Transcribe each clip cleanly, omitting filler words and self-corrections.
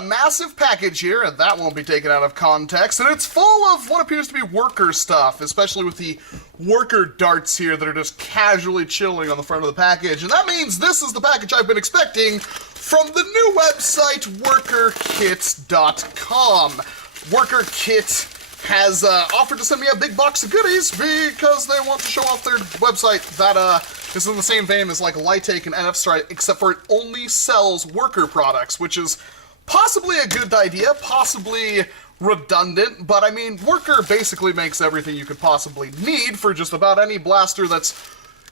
a massive package here, and that won't be taken out of context, and it's full of what appears to be worker stuff, especially with the worker darts here that are just casually chilling on the front of the package, and that means this is the package I've been expecting from the new website, workerkit.com. WorkerKit has offered to send me a big box of goodies because they want to show off their website that is in the same vein as like Lightake and NF except for it only sells worker products, which is possibly a good idea, possibly redundant, but I mean, Worker basically makes everything you could possibly need for just about any blaster that's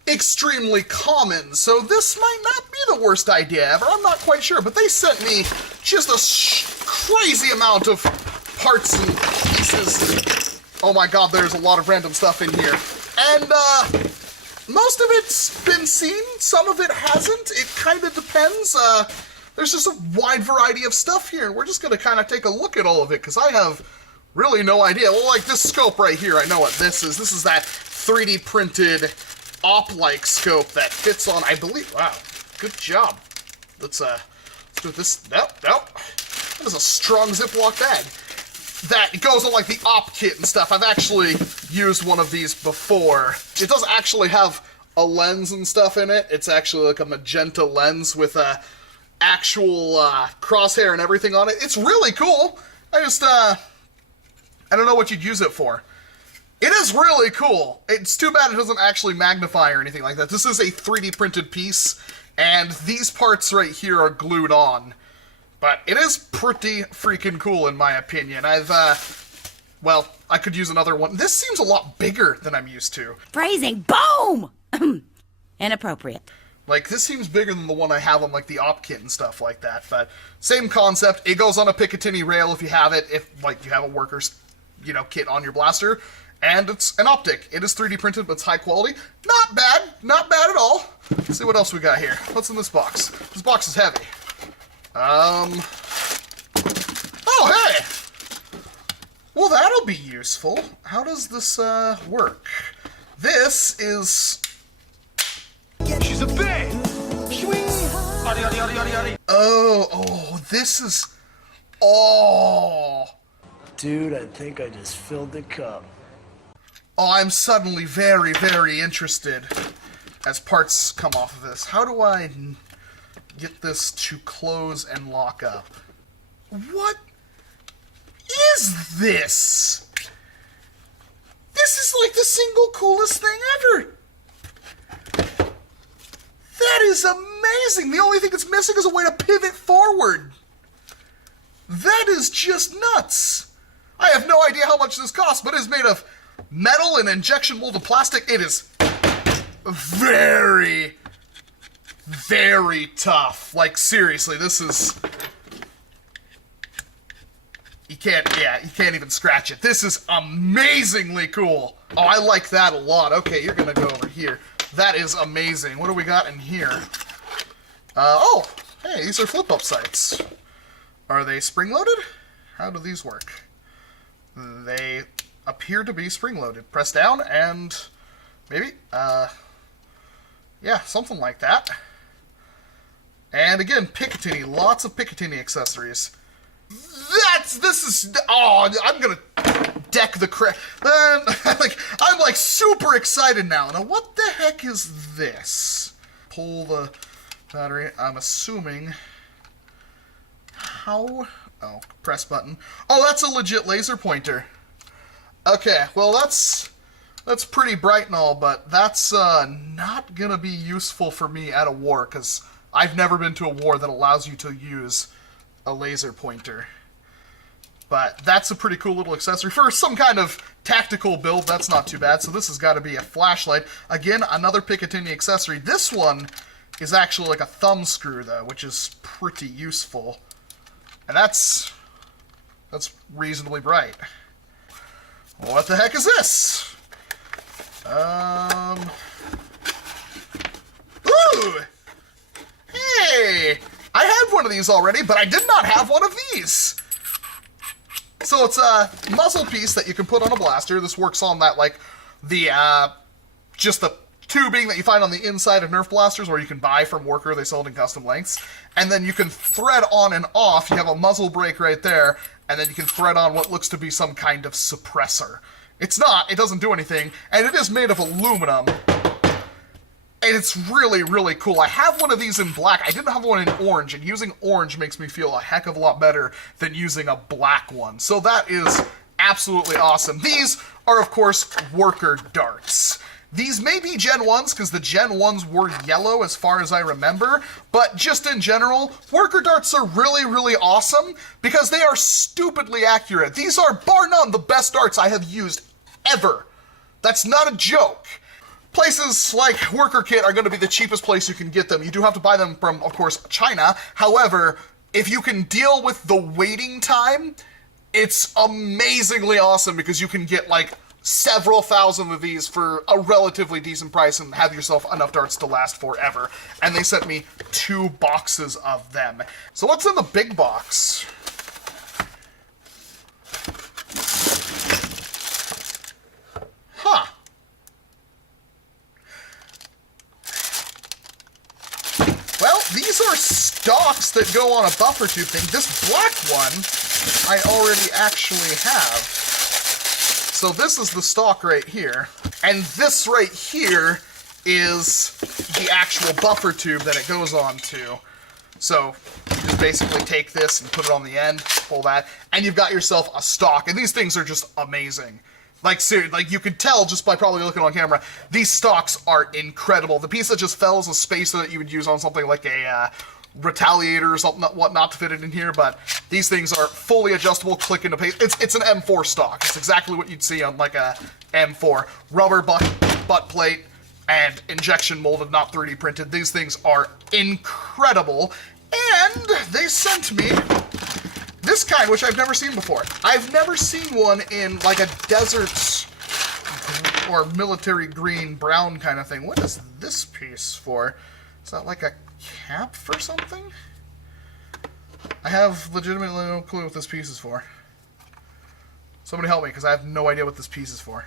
extremely common, so this might not be the worst idea ever, I'm not quite sure, but they sent me just a crazy amount of parts and pieces. Oh my god, there's a lot of random stuff in here. And, most of it's been seen, some of it hasn't, it kind of depends. There's just a wide variety of stuff here, and we're just gonna kind of take a look at all of it, because I have really no idea. Well, like this scope right here, I know what this is. This is that 3D printed op-like scope that fits on, I believe, wow, good job. Let's do this, nope. That is a strong Ziploc bag. That goes on like the op kit and stuff. I've actually used one of these before. It does actually have a lens and stuff in it. It's actually like a magenta lens with a actual crosshair and everything on it. It's really cool. I don't know what you'd use it for. It is really cool. It's too bad it doesn't actually magnify or anything like that. This is a 3D printed piece, and these parts right here are glued on. But it is pretty freaking cool in my opinion. Well, I could use another one. This seems a lot bigger than I'm used to. Phrasing, boom! Inappropriate. Like, this seems bigger than the one I have on, like, the op kit and stuff like that. But, same concept. It goes on a Picatinny rail if you have it, if, like, you have a worker's, kit on your blaster. And it's an optic. It is 3D printed, but it's high quality. Not bad. Not bad at all. Let's see what else we got here. What's in this box? This box is heavy. Oh, hey! Well, that'll be useful. How does this, work? This is... She's a babe! Oh, this is... Oh! Dude, I think I just filled the cup. Oh, I'm suddenly very, very interested as parts come off of this. How do I get this to close and lock up? What is this? This is like the single coolest thing ever. That is amazing. The only thing it's missing is a way to pivot forward. That is just nuts. I have no idea how much this costs, but it is made of metal and injection molded plastic. It is very, very tough. Like, seriously, this is... You can't even scratch it. This is amazingly cool. Oh, I like that a lot. Okay, you're gonna go over here. That is amazing. What do we got in here? Oh, hey, these are flip-up sights. Are they spring-loaded? How do these work? They appear to be spring-loaded. Press down and maybe, yeah, something like that. And again, Picatinny, lots of Picatinny accessories. I'm gonna deck the I'm like super excited now. Now what the heck is this? Pull the battery, I'm assuming. How? Oh, press button. Oh, that's a legit laser pointer. Okay, well that's pretty bright and all, but that's not gonna be useful for me at a war, because I've never been to a war that allows you to use a laser pointer. But that's a pretty cool little accessory. For some kind of tactical build, that's not too bad. So this has got to be a flashlight. Again, another Picatinny accessory. This one is actually like a thumb screw, though, which is pretty useful. And that's reasonably bright. What the heck is this? Ooh! Hey! I had one of these already, but I did not have one of these! So it's a muzzle piece that you can put on a blaster. This works on that, like, just the 2 being that you find on the inside of Nerf blasters, or you can buy from Worker, they sell it in custom lengths. And then you can thread on and off, you have a muzzle brake right there, and then you can thread on what looks to be some kind of suppressor. It's not, it doesn't do anything, and it is made of aluminum. And it's really, really cool. I have one of these in black. I didn't have one in orange, and using orange makes me feel a heck of a lot better than using a black one. So that is absolutely awesome. These are, of course, Worker darts. These may be Gen 1s, because the Gen 1s were yellow as far as I remember, but just in general, Worker darts are really, really awesome, because they are stupidly accurate. These are, bar none, the best darts I have used ever. That's not a joke. Places like Worker Kit are going to be the cheapest place you can get them. You do have to buy them from, of course, China. However, if you can deal with the waiting time, it's amazingly awesome because you can get like several thousand of these for a relatively decent price and have yourself enough darts to last forever. And they sent me 2 boxes of them. So what's in the big box? Huh. Well, these are stocks that go on a buffer tube thing. This black one I already actually have. So this is the stock right here. And this right here is the actual buffer tube that it goes on to. So you just basically take this and put it on the end, pull that, and you've got yourself a stock. And these things are just amazing. Like, seriously, like you could tell just by probably looking on camera, these stocks are incredible. The piece that just fell is a spacer that you would use on something like a retaliator or something, whatnot, to fit it in here, but these things are fully adjustable, click into paste. It's an M4 stock. It's exactly what you'd see on like a M4. Rubber butt plate and injection molded, not 3D printed. These things are incredible, and they sent me this kind, which I've never seen before. I've never seen one in like a desert or military green brown kind of thing. What is this piece for? Is that like a cap for something? I have legitimately no clue what this piece is for. Somebody help me, because I have no idea what this piece is for.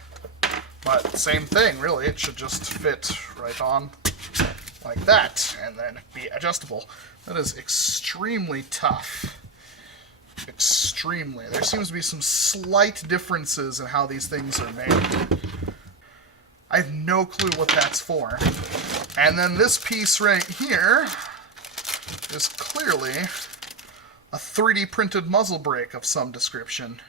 But same thing, really. It should just fit right on like that, and then be adjustable. That is extremely tough. Extremely. There seems to be some slight differences in how these things are made. I have no clue what that's for. And then this piece right here is clearly a 3D printed muzzle brake of some description.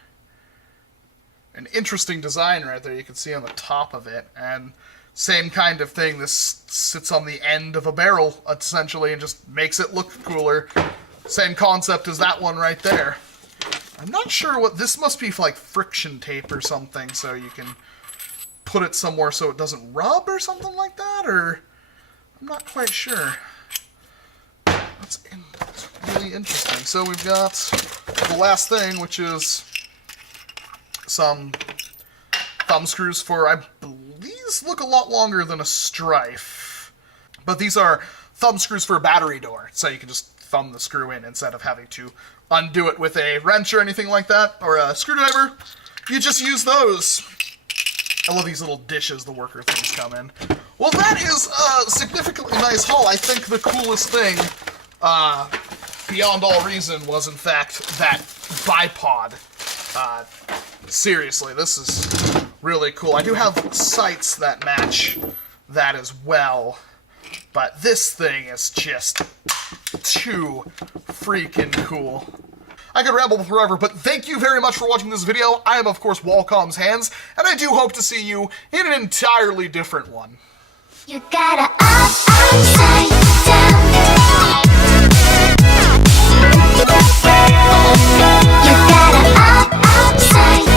An interesting design right there, you can see on the top of it. And same kind of thing, this sits on the end of a barrel, essentially, and just makes it look cooler. Same concept as that one right there. I'm not sure what, this must be like friction tape or something, so you can put it somewhere so it doesn't rub or something like that, or I'm not quite sure. That's really interesting. So we've got the last thing, which is some thumb screws for, I believe these look a lot longer than a strife, but these are thumb screws for a battery door, so you can just thumb the screw in instead of having to undo it with a wrench or anything like that, or a screwdriver. You just use those. I love these little dishes the Worker things come in. Well, that is a significantly nice haul. I think the coolest thing, beyond all reason, was in fact that bipod. Seriously, this is really cool. I do have sights that match that as well, but this thing is just too freaking cool. I could ramble forever, but thank you very much for watching this video. I am, of course, Walcom's Hands, and I do hope to see you in an entirely different one. You gotta up, upside down. You gotta up, upside down.